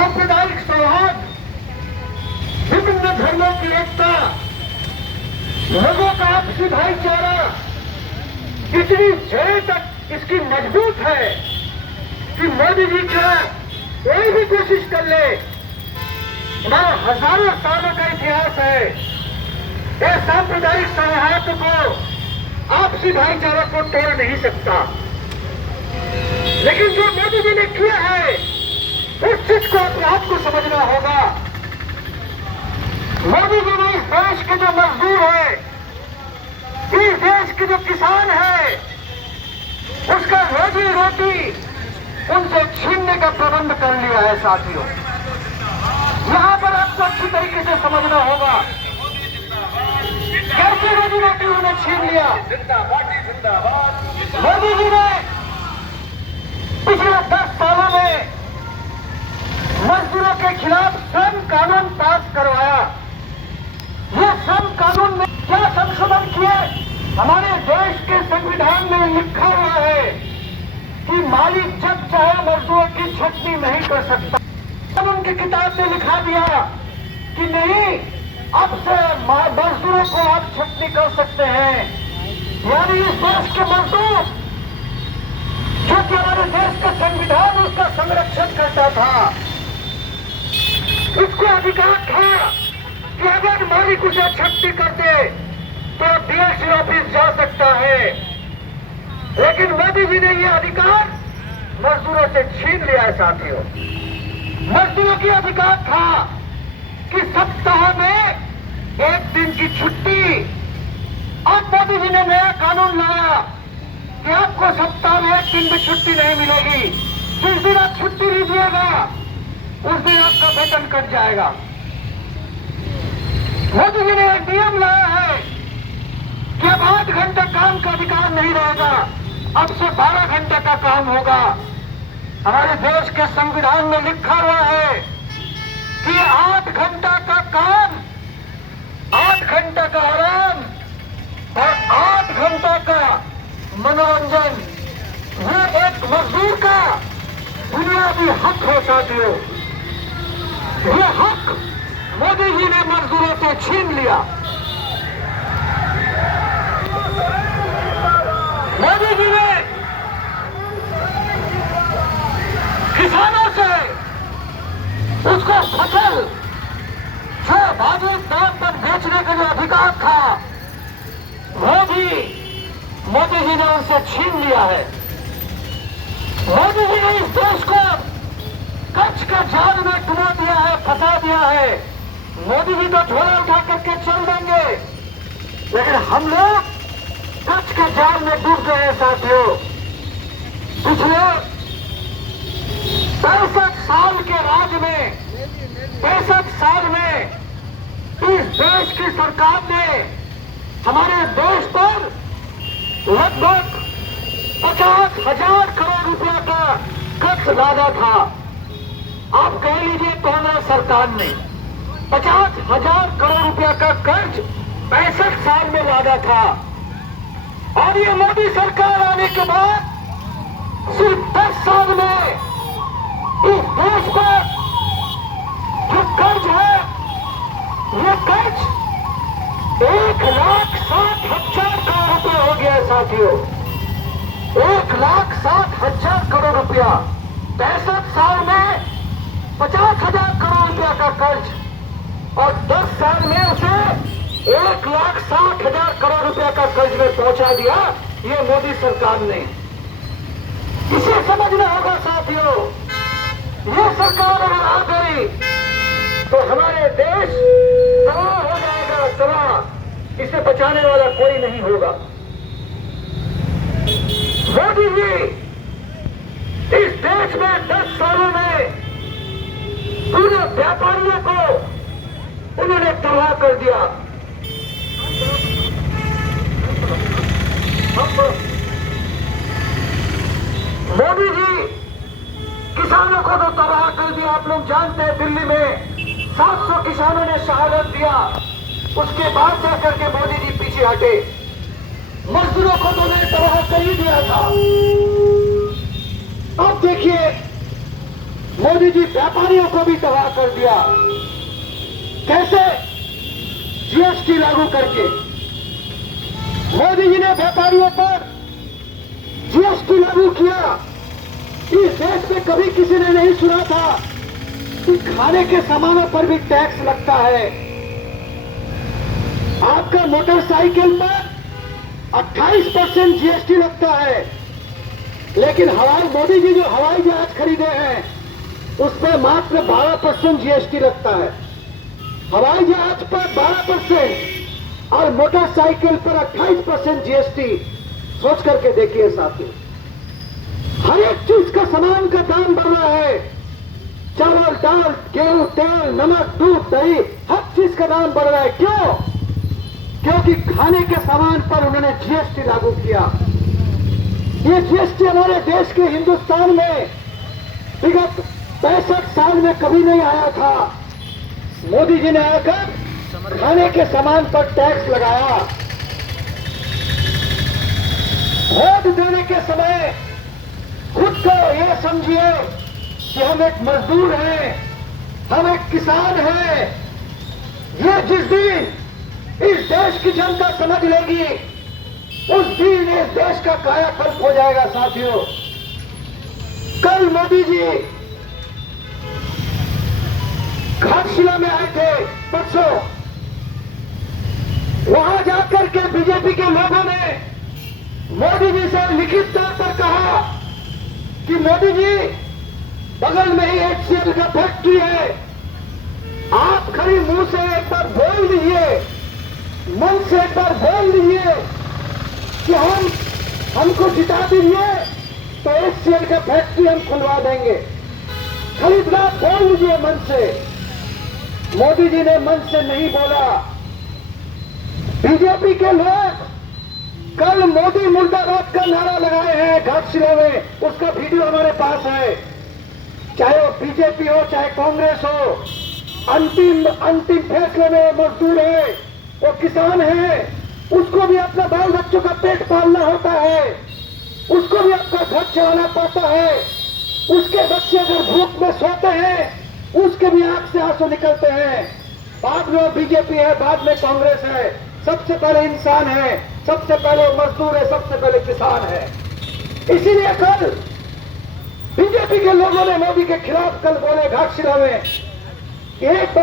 सांप्रदायिक सौहार्द, विभिन्न धर्मों की एकता, लोगों का आपसी भाईचारा इतनी जड़ें तक इसकी मजबूत है कि मोदी जी का कोई भी कोशिश कर ले, हमारा हजारों सालों का इतिहास है, ये सांप्रदायिक सौहार्द को, आपसी भाईचारा को तोड़ नहीं सकता। लेकिन जो मोदी जी ने किया है उस चीज को अपने आप को समझना होगा। मोदी जी ने इस देश के जो मजदूर है, इस देश के जो किसान है, उसका रोजी रोटी उनसे छीनने का प्रबंध कर लिया है। साथियों, यहां पर आपको अच्छी तरीके से समझना होगा कैसे रोजी रोटी उन्हें छीन लिया। मोदी जी ने पिछले 10 सालों में मजदूरों के खिलाफ श्रम कानून पास करवाया। ये श्रम कानून में क्या संशोधन किए? हमारे देश के संविधान में लिखा हुआ है कि मालिक जब चाहे मजदूरों की छटनी नहीं कर सकता। कानून की किताब में लिखा दिया कि नहीं, अब से मजदूरों को आप छटनी कर सकते हैं। यानी इस देश के मजदूर, जो कि हमारे देश का संविधान उसका संरक्षण करता था, उसको अधिकार था कि अगर मालिक उसे छटनी कर दे तो डीएससी ऑफिस जा सकता है। लेकिन मोदी जी ने यह अधिकार मजदूरों से छीन लिया है। साथियों, मजदूरों की अधिकार था कि सप्ताह में 1 दिन की छुट्टी। अब मोदी जी ने नया कानून लाया कि आपको सप्ताह में 1 दिन भी छुट्टी नहीं मिलेगी। जिस दिन आप छुट्टी लीजिएगा उस दिन आपका वेतन कट जाएगा। मोदी जी ने एक नियम लाया है कि अब 8 घंटे काम का अधिकार नहीं रहेगा, अब से 12 घंटे का काम होगा। हमारे देश के संविधान में लिखा हुआ है कि 8 घंटा का काम, 8 घंटा का आराम और 8 घंटा का मनोरंजन, ये एक मजदूर का बुनियादी हक हो। साथियों, ये हक मोदी जी ने मजदूरों से छीन लिया। मोदी जी ने किसानों से उसको फसल जो वाजिब दाम पर बेचने का जो अधिकार था, वो भी मोदी जी ने उनसे छीन लिया है। मोदी जी ने इस देश को कच्छ का जाल में डुबो दिया है, फंसा दिया है। मोदी जी तो झोला उठा करके चल देंगे, लेकिन हम लोग कच्छ के जाल में डूब गए हैं। साथियों, पिछले 65 साल के राज में, 65 साल में इस देश की सरकार ने हमारे देश पर लगभग 50,000 करोड़ रुपया का कर्ज लादा था। आप कह लीजिए कांग्रेस सरकार ने 50,000 करोड़ रुपया का कर्ज 65 साल में लादा था। और ये मोदी सरकार आने के बाद सिर्फ 10 साल में इस देश पर जो कर्ज है, ये कर्ज 1,60,000 करोड़ रुपया हो गया है। साथियों, 1,60,000 करोड़ रुपया 65 साल में 50,000 करोड़ रुपया का कर्ज, और 10 साल में उसे 1,60,000 करोड़ रुपया का कर्ज में पहुंचा दिया ये मोदी सरकार ने। इसे समझना होगा। साथियों, ये सरकार अगर आ गई तो हमारे देश तबाह हो जाएगा, तबाह। इसे बचाने वाला कोई नहीं होगा। मोदी जी इस देश में 10 सालों में पूरे व्यापारियों को उन्होंने तबाह कर दिया। मोदी जी किसानों को तो तबाह कर दिया। आप लोग जानते हैं, दिल्ली में 700 किसानों ने शहादत दिया। उसके बाद जाकर के मोदी जी पीछे हटे। मजदूरों को तो उन्होंने तबाह कर ही दिया था। अब देखिए मोदी जी व्यापारियों को भी तबाह कर दिया। कैसे? जीएसटी लागू करके। मोदी जी ने व्यापारियों पर जीएसटी लागू किया। इस देश में कभी किसी ने नहीं सुना था कि खाने के सामानों पर भी टैक्स लगता है। आपका मोटरसाइकिल पर 28% जीएसटी लगता है, लेकिन मोदी जी जो हवाई जहाज खरीदे हैं उस पर मात्र 12% जीएसटी लगता है। हवाई जहाज पर 12% और मोटरसाइकिल पर 28% जीएसटी। सोच करके देखिए साथियों, हर एक चीज का सामान का दाम बढ़ रहा है। चावल, दाल, गेहूं, तेल, नमक, दूध, दही, हर चीज का दाम बढ़ रहा है। क्यों? क्योंकि खाने के सामान पर उन्होंने जीएसटी लागू किया। ये जीएसटी हमारे देश के हिंदुस्तान में विगत 65 साल में कभी नहीं आया था। मोदी जी ने आकर खाने के सामान पर टैक्स लगाया। वोट देने के समय खुद को ये समझिए कि हम एक मजदूर हैं, हम एक किसान हैं। ये जिस दिन इस देश की जनता समझ लेगी, उस दिन इस देश का कायाकल्प हो जाएगा साथियों। कल मोदी जी घाटशिला में आए थे, परसों। वहां जाकर के बीजेपी के लोगों ने मोदी जी से लिखित तौर पर कहा कि मोदी जी, बगल में ही HCL का फैक्ट्री है, आप खड़ी मुंह से एक बार बोल दीजिए, मन से एक बार बोल दीजिए कि हमको जिता दीजिए तो HCL का फैक्ट्री हम खुलवा देंगे। खरीदना बोल दीजिए मन से। मोदी जी ने मन से नहीं बोला। बीजेपी के लोग कल मोदी मुर्दाबाद का नारा लगाए हैं घाटशिला में, उसका वीडियो हमारे पास है। चाहे वो बीजेपी हो चाहे कांग्रेस हो, अंतिम फैसले में मजदूर है, वो किसान है, उसको भी अपने बाल बच्चों का पेट पालना होता है, उसको भी अपना घर चलाना पड़ता है। उसके बच्चे अगर भूख में सोते हैं, उसके भी आंख से आंसू निकलते हैं। बाद में बीजेपी है, बाद में कांग्रेस है, सबसे पहले इंसान है, सबसे पहले मजदूर है, सबसे पहले किसान है। इसीलिए कल बीजेपी के लोगों ने मोदी के खिलाफ कल बोले घाटशिला में। एक